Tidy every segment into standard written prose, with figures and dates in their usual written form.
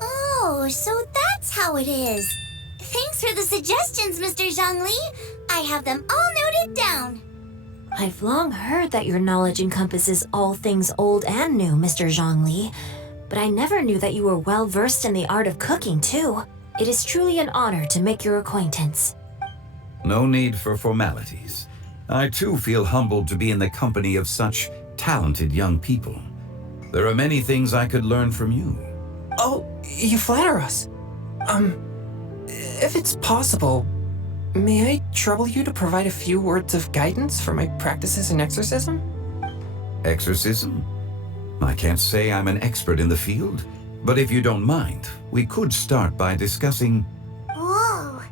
Oh, so that's how it is. Thanks for the suggestions, Mr. Zhongli. I have them all noted down. I've long heard that your knowledge encompasses all things old and new, Mr. Zhongli, but I never knew that you were well versed in the art of cooking, too. It is truly an honor to make your acquaintance. No need for formalities. I too feel humbled to be in the company of such talented young people. There are many things I could learn from you. Oh, you flatter us. If it's possible, may I trouble you to provide a few words of guidance for my practices in exorcism? Exorcism? I can't say I'm an expert in the field, but if you don't mind, we could start by discussing... Whoa,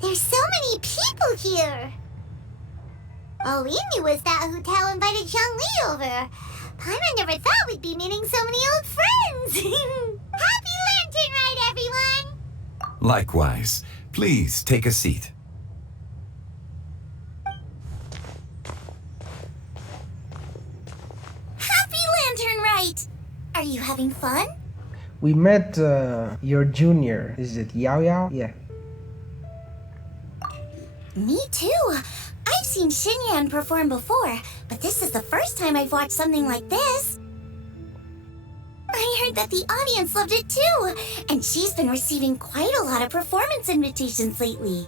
there's so many people here. All we knew was that hotel invited Zhongli over. Paimon never thought we'd be meeting so many old friends. Happy Lantern Ride, everyone! Likewise. Please take a seat. Happy Lantern Ride! Are you having fun? We met your junior. Is it Yao Yao? Yeah. Me too. I've seen Xinyan perform before, but this is the first time I've watched something like this. I heard that the audience loved it too, and she's been receiving quite a lot of performance invitations lately.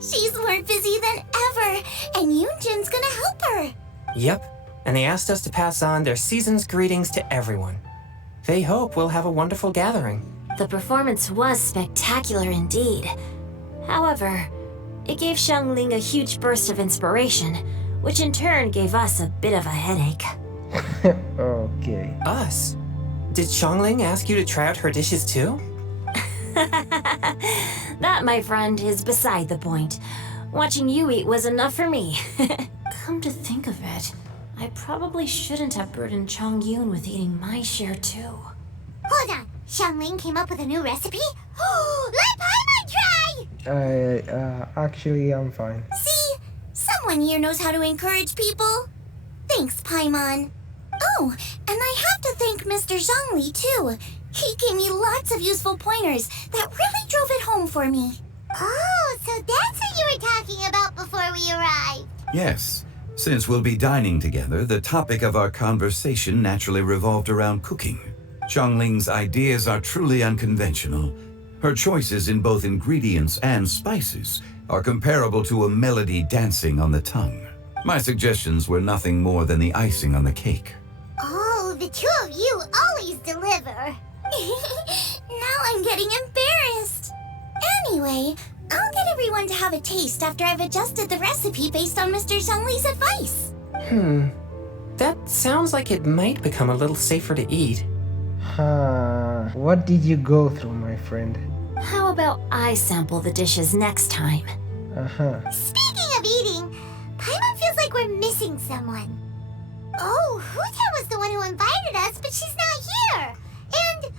She's more busy than ever, and Yoonjin's gonna help her. Yep, and they asked us to pass on their season's greetings to everyone. They hope we'll have a wonderful gathering. The performance was spectacular indeed. However, it gave Xiangling a huge burst of inspiration, which in turn gave us a bit of a headache. Okay. Us? Did Xiangling ask you to try out her dishes too? That, my friend, is beside the point. Watching you eat was enough for me. Come to think of it, I probably shouldn't have burdened Chongyun with eating my share too. Hold on, Xiangling came up with a new recipe? Let Paimon try! Actually, I'm fine. See? Someone here knows how to encourage people. Thanks, Paimon. Oh, and I have to thank Mr. Zhongli, too. He gave me lots of useful pointers that really drove it home for me. Oh, so that's what you were talking about before we arrived. Yes. Since we'll be dining together, the topic of our conversation naturally revolved around cooking. Xiangling's ideas are truly unconventional. Her choices in both ingredients and spices are comparable to a melody dancing on the tongue. My suggestions were nothing more than the icing on the cake. Oh, the two of you always deliver. Now I'm getting embarrassed. Anyway, I'll get everyone to have a taste after I've adjusted the recipe based on Mr. Zhongli's advice. That sounds like it might become a little safer to eat. What did you go through, my friend? How about I sample the dishes next time? Speaking of eating, Paimon feels like we're missing someone. Oh, Huta was the one who invited us, but she's not here. And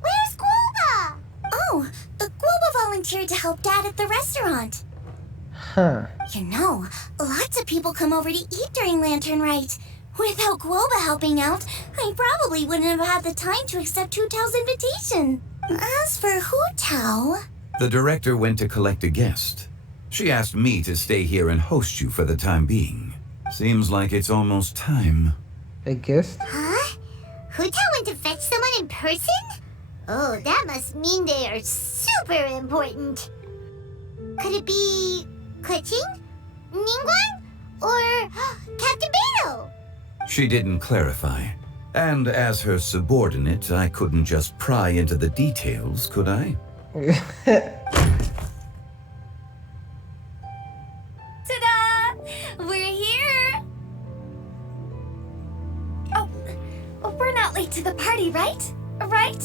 where's Guoba? Oh, Guoba volunteered to help Dad at the restaurant. You know, lots of people come over to eat during Lantern Rite. Without Guoba helping out, I probably wouldn't have had the time to accept Hu Tao's invitation. As for Hu Tao... The director went to collect a guest. She asked me to stay here and host you for the time being. Seems like it's almost time. A guest? Huh? Hu Tao went to fetch someone in person? Oh, that must mean they are super important. Could it be... Keqing? Ningguang? Or Captain Beto? She didn't clarify. And as her subordinate, I couldn't just pry into the details, could I? Ta-da! We're here! Oh, we're not late to the party, right? Right?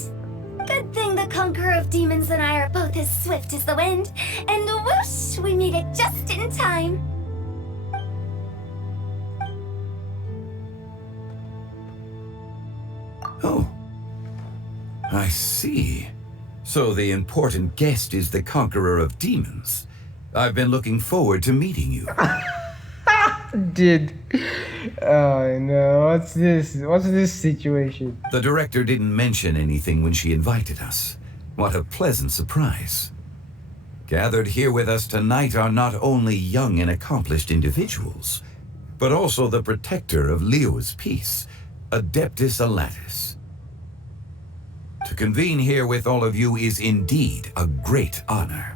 Good thing the Conqueror of Demons and I are both as swift as the wind. And whoosh, we made it just in time. Oh. I see. So the important guest is the Conqueror of Demons. I've been looking forward to meeting you. Did. Oh no, what's this? What's this situation? The director didn't mention anything when she invited us. What a pleasant surprise. Gathered here with us tonight are not only young and accomplished individuals, but also the protector of Leo's peace, Adeptus Alatus. To convene here with all of you is indeed a great honor.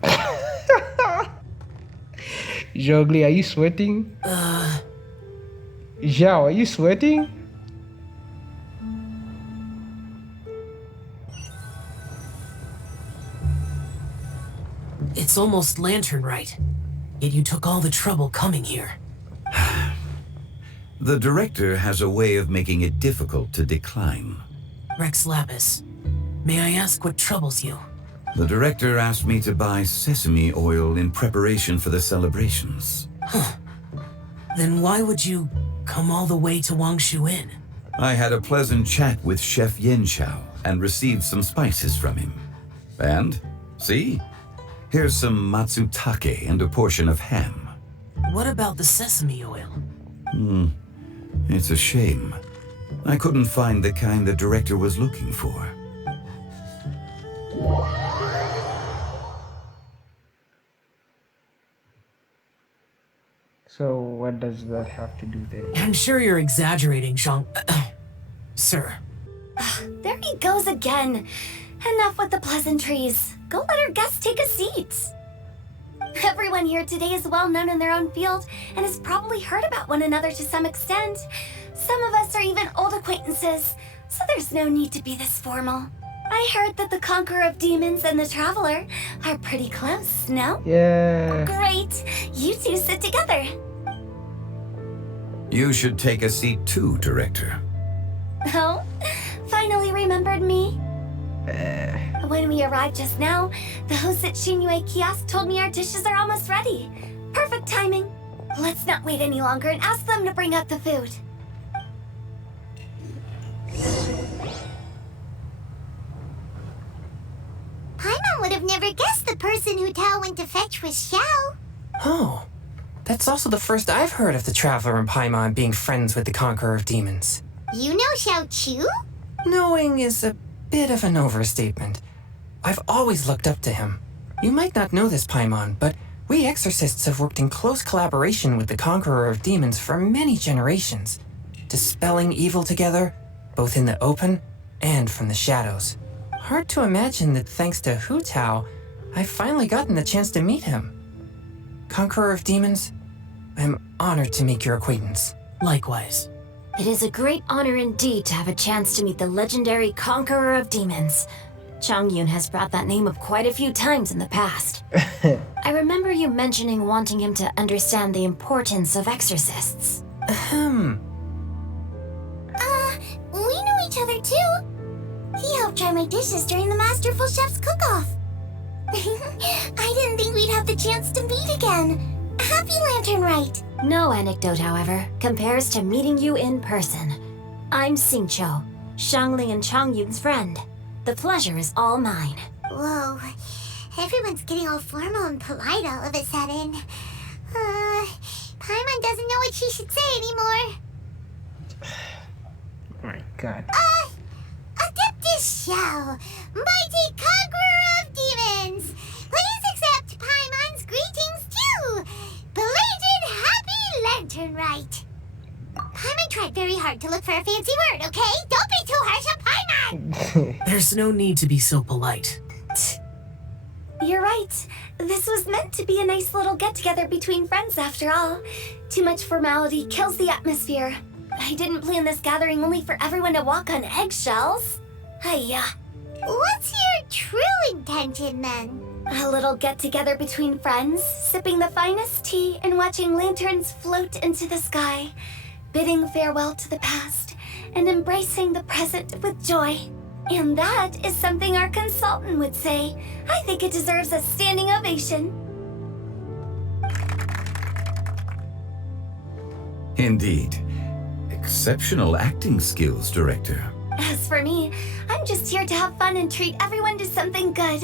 Zhongli, are you sweating? Zhao, are you sweating? It's almost lantern right. Yet you took all the trouble coming here. The director has a way of making it difficult to decline. Rex Lapis, may I ask what troubles you? The director asked me to buy sesame oil in preparation for the celebrations. Then why would you come all the way to Wangshu Inn? I had a pleasant chat with Chef Yen Chao and received some spices from him. And, see? Here's some matsutake and a portion of ham. What about the sesame oil? It's a shame. I couldn't find the kind the director was looking for. So what does that have to do there? I'm sure you're exaggerating, Zhang... Sir. There he goes again. Enough with the pleasantries. Go let our guests take a seat. Everyone here today is well known in their own field and has probably heard about one another to some extent. Some of us are even old acquaintances, so there's no need to be this formal. I heard that the Conqueror of Demons and the Traveler are pretty close, no? Yeah. Great. You two sit together. You should take a seat too, Director. Oh, finally remembered me? When we arrived just now, the host at Shinyue Kiosk told me our dishes are almost ready. Perfect timing. Let's not wait any longer and ask them to bring out the food. Paimon would have never guessed the person who Tao went to fetch was Xiao. Oh, that's also the first I've heard of the Traveler and Paimon being friends with the Conqueror of Demons. You know Xiao Chu? Knowing is a bit of an overstatement. I've always looked up to him. You might not know this, Paimon, but we exorcists have worked in close collaboration with the Conqueror of Demons for many generations, dispelling evil together, both in the open and from the shadows. Hard to imagine that thanks to Hu Tao, I've finally gotten the chance to meet him. Conqueror of Demons, I'm honored to make your acquaintance. Likewise. It is a great honor indeed to have a chance to meet the legendary Conqueror of Demons. Changyun has brought that name up quite a few times in the past. I remember you mentioning wanting him to understand the importance of exorcists. We know each other too. He helped try my dishes during the Masterful Chef's cook-off. I didn't think we'd have the chance to meet again. Happy Lantern Rite. No anecdote, however, compares to meeting you in person. I'm Xingqiu, Shangling and Changyun's friend. The pleasure is all mine. Whoa, everyone's getting all formal and polite all of a sudden. Paimon doesn't know what she should say anymore. Oh my god. Adeptus Xiao, mighty conqueror of demons, please accept Paimon's greetings too. Belated Happy Lantern Rite. Paimon tried very hard to look for a fancy word, okay? Don't be too harsh on Paimon! There's no need to be so polite. You're right. This was meant to be a nice little get-together between friends after all. Too much formality kills the atmosphere. I didn't plan this gathering only for everyone to walk on eggshells. Hiya. What's your true intention then? A little get-together between friends, sipping the finest tea and watching lanterns float into the sky, bidding farewell to the past and embracing the present with joy. And that is something our consultant would say. I think it deserves a standing ovation. Indeed. Exceptional acting skills, Director. As for me, I'm just here to have fun and treat everyone to something good.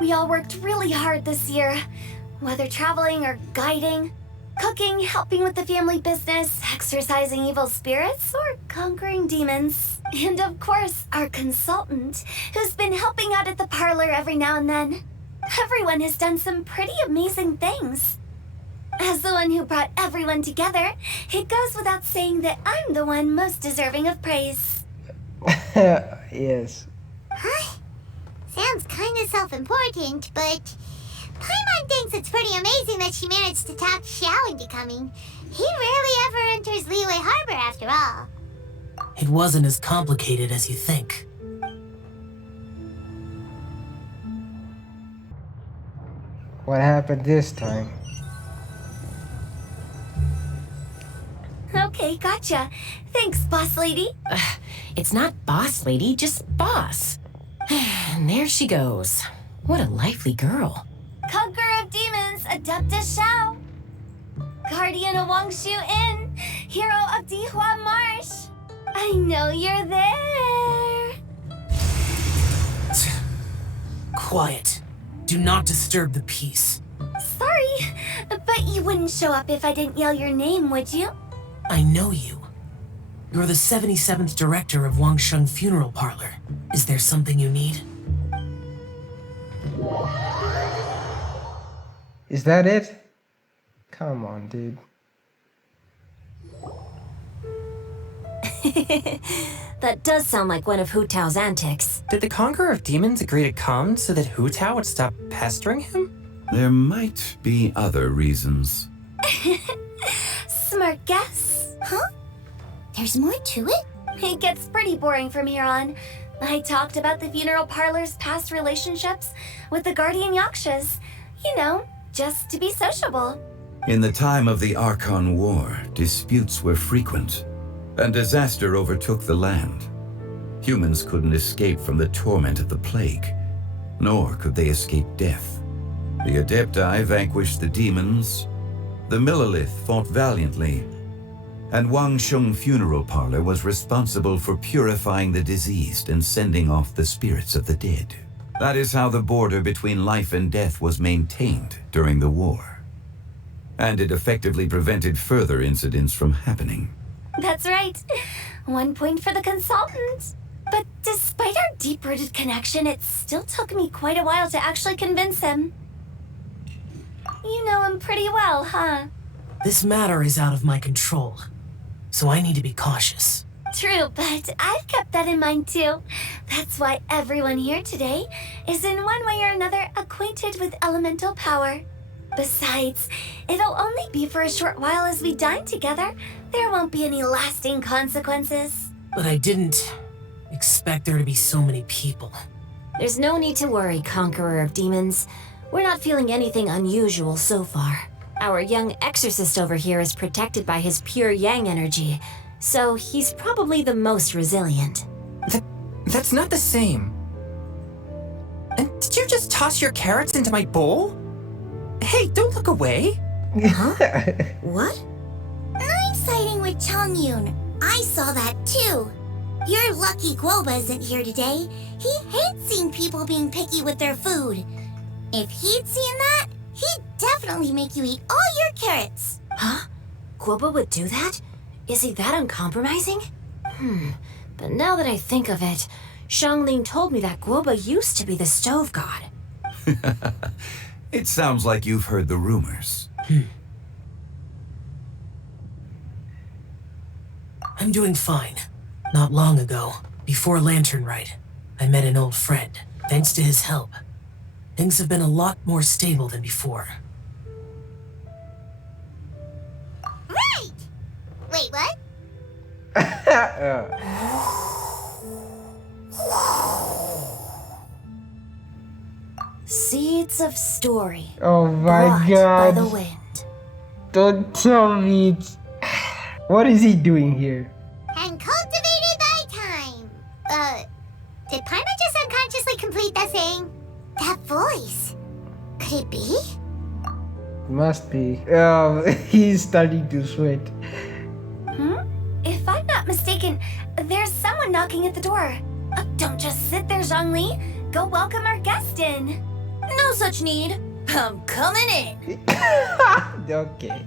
We all worked really hard this year, whether traveling or guiding. Cooking, helping with the family business, exorcising evil spirits, or conquering demons. And of course, our consultant, who's been helping out at the parlor every now and then. Everyone has done some pretty amazing things. As the one who brought everyone together, it goes without saying that I'm the one most deserving of praise. Yes. Huh? Sounds kind of self-important, but Paimon thinks it's pretty amazing that she managed to talk Xiao into coming. He rarely ever enters Liyue Harbor after all. It wasn't as complicated as you think. What happened this time? Okay, gotcha. Thanks, boss lady. It's not boss lady, just boss. And there she goes. What a lively girl. Conqueror of demons, Adeptus Xiao. Guardian of Wangshu Inn, hero of Dihua Marsh. I know you're there. Quiet. Do not disturb the peace. Sorry, but you wouldn't show up if I didn't yell your name, would you? I know you. You're the 77th director of Wangsheng Funeral Parlor. Is there something you need? Is that it? Come on, dude. That does sound like one of Hu Tao's antics. Did the Conqueror of Demons agree to come so that Hu Tao would stop pestering him? There might be other reasons. Smart guess. Huh? There's more to it? It gets pretty boring from here on. I talked about the funeral parlor's past relationships with the guardian yakshas. You know, just to be sociable. In the time of the Archon War, disputes were frequent, and disaster overtook the land. Humans couldn't escape from the torment of the plague, nor could they escape death. The Adepti vanquished the demons, the Millelith fought valiantly, and Wangsheng Funeral Parlor was responsible for purifying the diseased and sending off the spirits of the dead. That is how the border between life and death was maintained during the war. And it effectively prevented further incidents from happening. That's right. 1 point for the consultant. But despite our deep-rooted connection, it still took me quite a while to actually convince him. You know him pretty well, huh? This matter is out of my control, so I need to be cautious. True, but I've kept that in mind too. That's why everyone here today is in one way or another acquainted with elemental power. Besides, it'll only be for a short while as we dine together. There won't be any lasting consequences. But I didn't expect there to be so many people. There's no need to worry, Conqueror of Demons. We're not feeling anything unusual so far. Our young exorcist over here is protected by his pure yang energy, so he's probably the most resilient. That's not the same. And did you just toss your carrots into my bowl? Hey, don't look away. What? Nice sighting with Chongyun. I saw that too. You're lucky Guoba isn't here today. He hates seeing people being picky with their food. If he'd seen that, he'd definitely make you eat all your carrots. Huh? Guoba would do that? Is he that uncompromising? But now that I think of it, Xiangling told me that Guoba used to be the stove god. It sounds like you've heard the rumors. I'm doing fine. Not long ago, before Lantern Rite, I met an old friend. Thanks to his help, things have been a lot more stable than before. Right! Wait, what? Seeds of story. Oh my brought god. by the wind. Don't tell me it's... What is he doing here? And cultivated by time. Did Paimon just unconsciously complete that saying? That voice. Could it be? Must be. Oh, he's starting to sweat. If I'm not mistaken, there's someone knocking at the door. Don't just sit there, Zhongli. Go welcome our guest in. No such need. I'm coming in. Okay.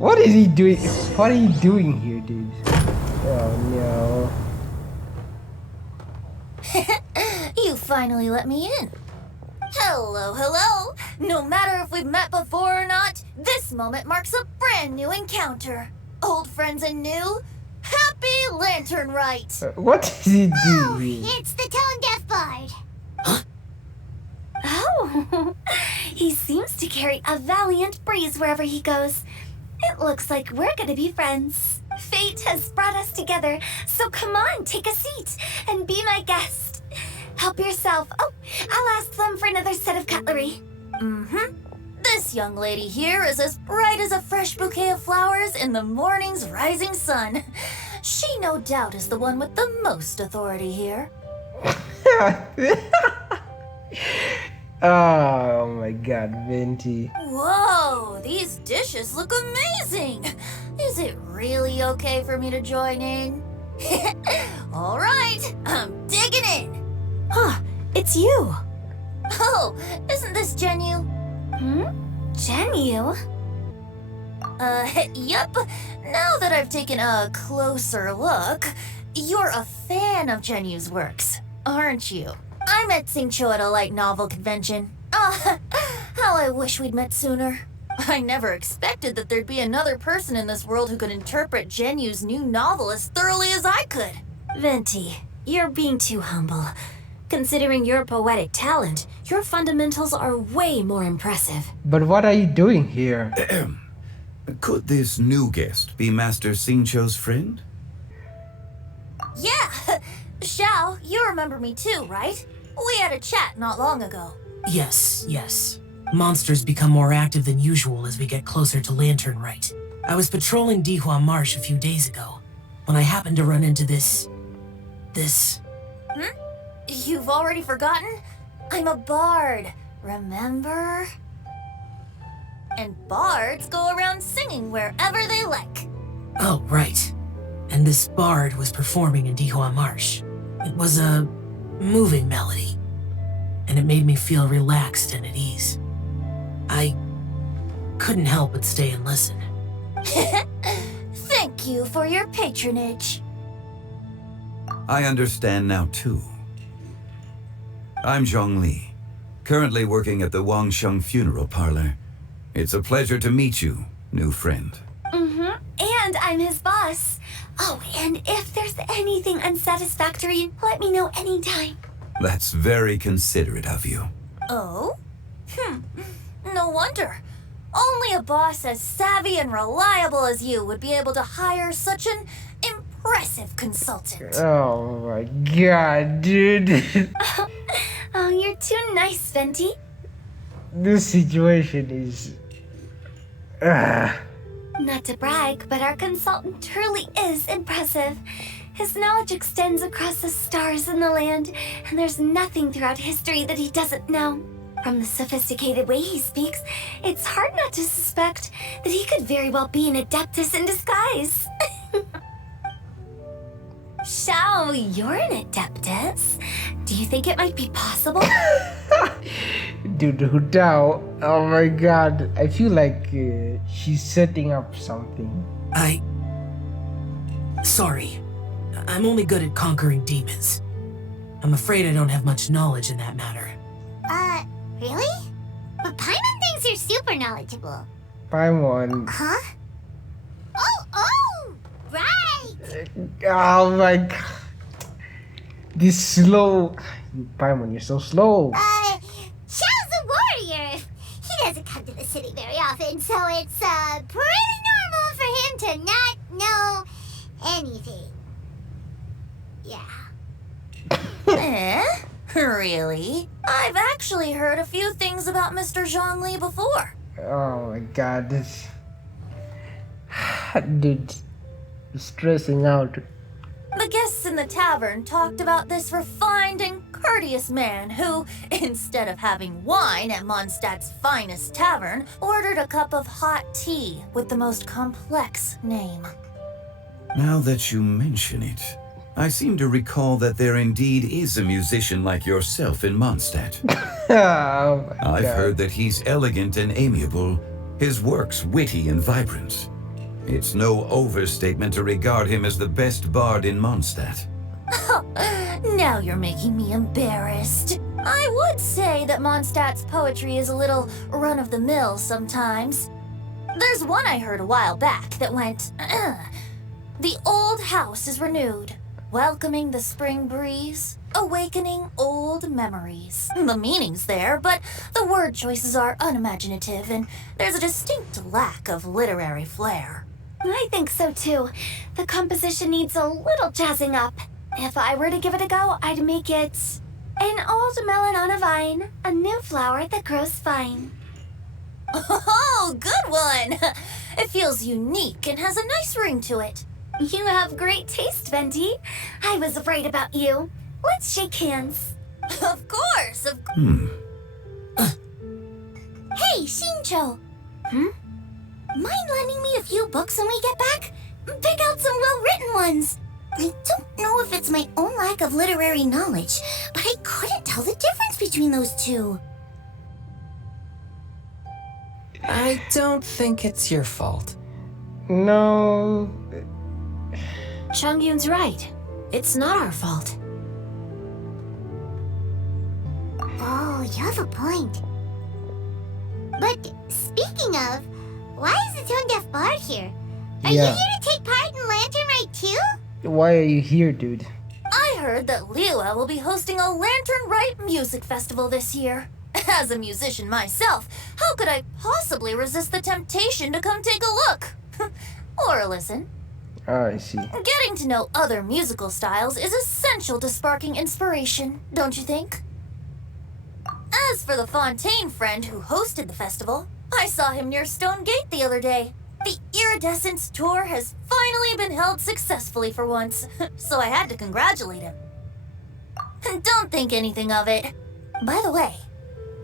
What is he doing? What are you doing here, dude? Oh no. You finally let me in. Hello, hello. No matter if we've met before or not, this moment marks a brand new encounter. Old friends and new, happy Lantern Rite. What is he Oh, doing? it's the tone-deaf bard. Oh, he seems to carry a valiant breeze wherever he goes. It looks like we're gonna be friends. Fate has brought us together, so come on, take a seat and be my guest. Help yourself. Oh, I'll ask them for another set of cutlery. Mm-hmm. This young lady here is as bright as a fresh bouquet of flowers in the morning's rising sun. She no doubt is the one with the most authority here. Oh my god, Venti. Whoa, these dishes look amazing. Is it really okay for me to join in? All right, I'm digging in. Huh, it's you. Oh, isn't this Genu? Genu? Yep. Now that I've taken a closer look, you're a fan of Genu's works, aren't you? I met Singcho at a light novel convention. Ah, how I wish we'd met sooner. I never expected that there'd be another person in this world who could interpret Genu's new novel as thoroughly as I could. Venti, you're being too humble. Considering your poetic talent, your fundamentals are way more impressive. But what are you doing here? Could this new guest be Master Xingqiu's friend? Yeah, Xiao, you remember me too, right? We had a chat not long ago. Yes, yes. Monsters become more active than usual as we get closer to Lantern Rite. I was patrolling Dihua Marsh a few days ago when I happened to run into this. You've already forgotten? I'm a bard, remember? And bards go around singing wherever they like. Oh, right. And this bard was performing in Dihua Marsh. It was a moving melody, and it made me feel relaxed and at ease. I couldn't help but stay and listen. Thank you for your patronage. I understand now too. I'm Zhongli, currently working at the Wangsheng Funeral Parlor. It's a pleasure to meet you, new friend. And I'm his boss. Oh, and if there's anything unsatisfactory, let me know anytime. That's very considerate of you. Oh? No wonder. Only a boss as savvy and reliable as you would be able to hire such an impressive consultant. Oh my god, dude. Oh, you're too nice, Venti. This situation is... Not to brag, but our consultant truly is impressive. His knowledge extends across the stars and the land, and there's nothing throughout history that he doesn't know. From the sophisticated way he speaks, it's hard not to suspect that he could very well be an adeptus in disguise. Xiao, you're an adeptus. Do you think it might be possible? Dude, Hu Tao, oh my god. I feel like she's setting up something. Sorry. I'm only good at conquering demons. I'm afraid I don't have much knowledge in that matter. Really? But Paimon thinks you're super knowledgeable. Paimon. Huh? Oh, right! Oh my god. This slow. Paimon, you're so slow. Xiao's a warrior. He doesn't come to the city very often, so it's, pretty normal for him to not know anything. Yeah. Really? I've actually heard a few things about Mr. Zhongli before. Oh my god. This... Dude, stressing out. The guests in the tavern talked about this refined and courteous man who, instead of having wine at Mondstadt's finest tavern, ordered a cup of hot tea with the most complex name. Now that you mention it, I seem to recall that there indeed is a musician like yourself in Mondstadt. Oh my I've god. heard that he's elegant and amiable, his works witty and vibrant. It's no overstatement to regard him as the best bard in Mondstadt. Now you're making me embarrassed. I would say that Mondstadt's poetry is a little run-of-the-mill sometimes. There's one I heard a while back that went, "The old house is renewed, welcoming the spring breeze, awakening old memories." The meaning's there, but the word choices are unimaginative, and there's a distinct lack of literary flair. I think so too. The composition needs a little jazzing up. If I were to give it a go, I'd make it an old melon on a vine, a new flower that grows fine. Oh, good one! It feels unique and has a nice ring to it. You have great taste, Venti. I was right about you. Let's shake hands. Of course, Hey, Shincho. Mind lending me a few books when we get back? Pick out some well-written ones. I don't know if it's my own lack of literary knowledge, but I couldn't tell the difference between those two. I don't think it's your fault. No. Chongyun's right. It's not our fault. Oh, you have a point. But speaking of, why is the tone-deaf bard here? Are you here to take part in Lantern Rite too? Why are you here, dude? I heard that Liwa will be hosting a Lantern Rite music festival this year. As a musician myself, how could I possibly resist the temptation to come take a look? Or listen. Oh, I see. Getting to know other musical styles is essential to sparking inspiration, don't you think? As for the Fontaine friend who hosted the festival, I saw him near Stone Gate the other day. The Iridescence tour has finally been held successfully for once, so I had to congratulate him. Don't think anything of it. By the way,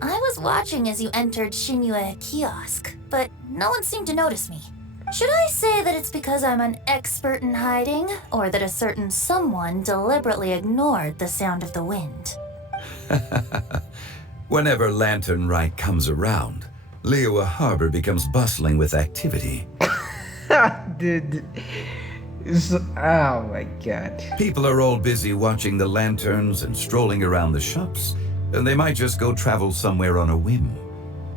I was watching as you entered Shinyue Kiosk, but no one seemed to notice me. Should I say that it's because I'm an expert in hiding, or that a certain someone deliberately ignored the sound of the wind? Whenever Lantern Rite comes around, Liyue Harbor becomes bustling with activity. Dude. Oh my god. People are all busy watching the lanterns and strolling around the shops, and they might just go travel somewhere on a whim.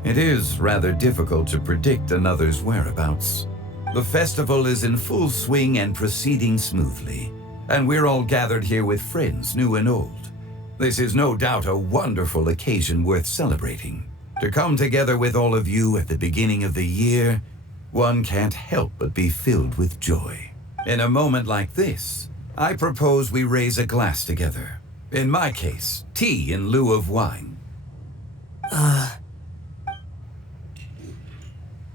It is rather difficult to predict another's whereabouts. The festival is in full swing and proceeding smoothly, and we're all gathered here with friends, new and old. This is no doubt a wonderful occasion worth celebrating. To come together with all of you at the beginning of the year, one can't help but be filled with joy. In a moment like this, I propose we raise a glass together. In my case, tea in lieu of wine.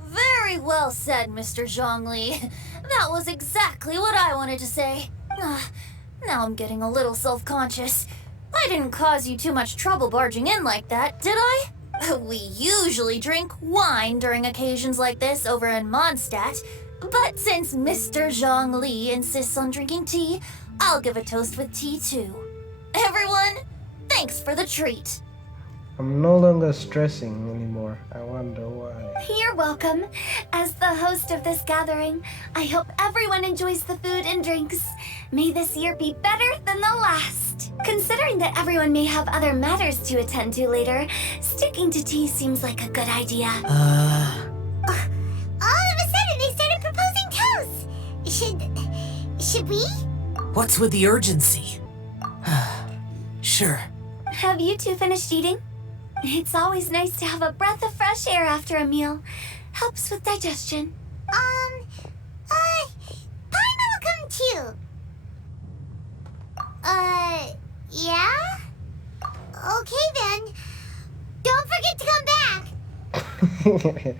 Very well said, Mr. Zhongli. That was exactly what I wanted to say. Now I'm getting a little self-conscious. I didn't cause you too much trouble barging in like that, did I? We usually drink wine during occasions like this over in Mondstadt, but since Mr. Zhongli insists on drinking tea, I'll give a toast with tea too. Everyone, thanks for the treat. I'm no longer stressing anymore. I wonder why. You're welcome. As the host of this gathering, I hope everyone enjoys the food and drinks. May this year be better than the last. Considering that everyone may have other matters to attend to later, sticking to tea seems like a good idea. All of a sudden, they started proposing toasts. Should we? What's with the urgency? Sure. Have you two finished eating? It's always nice to have a breath of fresh air after a meal. Helps with digestion. Paimon will come too. Yeah? Okay then. Don't forget to come back.